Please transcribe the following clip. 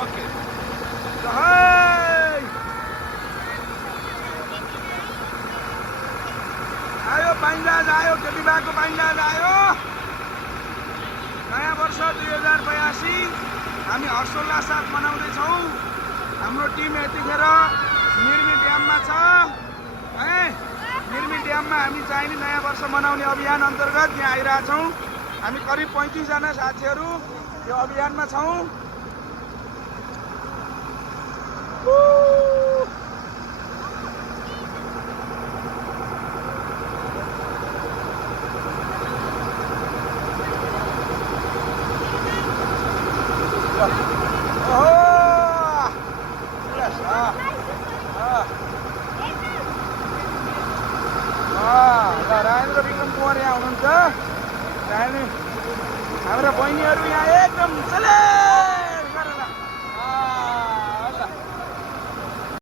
okay आयो पाइन्जाज आयो केटी बाको पाइन्जाज आयो नयाँ वर्ष 2082 हामी हर्षोल्लास साथ मनाउँदैछौँ हाम्रो टिम यतिखेर निर्मी ड्याममा छ है निर्मी ड्याममा हामी चाहिने नयाँ वर्ष मनाउने अभियान अन्तर्गत यहाँ आइरहेछौँ हामी करिब 35 जना साथीहरू यो अभियानमा छौँ राजेन्द्र विक्रम कुमार यहाँ हुनुहुन्छ हाम्रा बहिनीहरू यहाँ एकदम चले